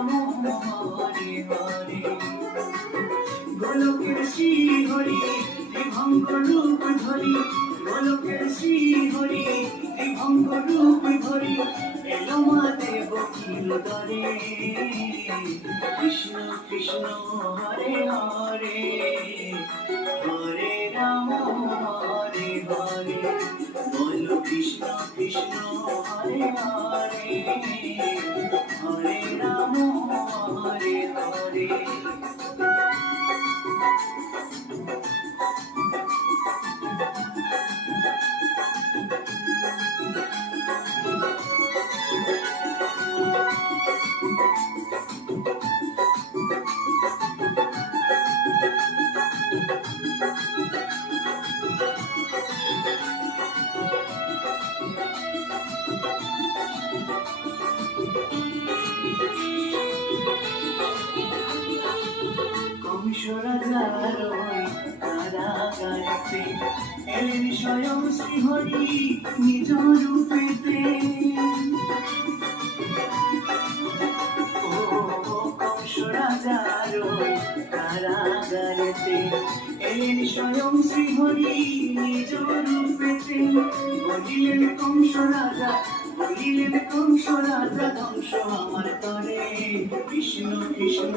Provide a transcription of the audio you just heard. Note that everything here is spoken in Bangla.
রাম হরে হরে। গোলকের শ্রীহরি ত্রিভঙ্গ রূপ ধরি, গোলকের শ্রীহরি ত্রিভঙ্গ রূপ ধরি, এলো মা দেবকীর দরে। কৃষ্ণ কৃষ্ণ হরে হরে, হরে রাম হরে হরে। বলো কৃষ্ণ কৃষ্ণ হরে হরে, হরে রাম হরে হরে। কংস রাজার ওই কারাগারেতে এলেন স্বয়ং শ্রীহরি নিজ রূপেতে। কংস রাজার ওই কারাগারেতে এলেন স্বয়ং শ্রীহরি নিজ রূপেতে। বলিলেন কংস রাজা, বলিলেন কংস রাজা, ধ্বংস আমার তরে। কৃষ্ণ কৃষ্ণ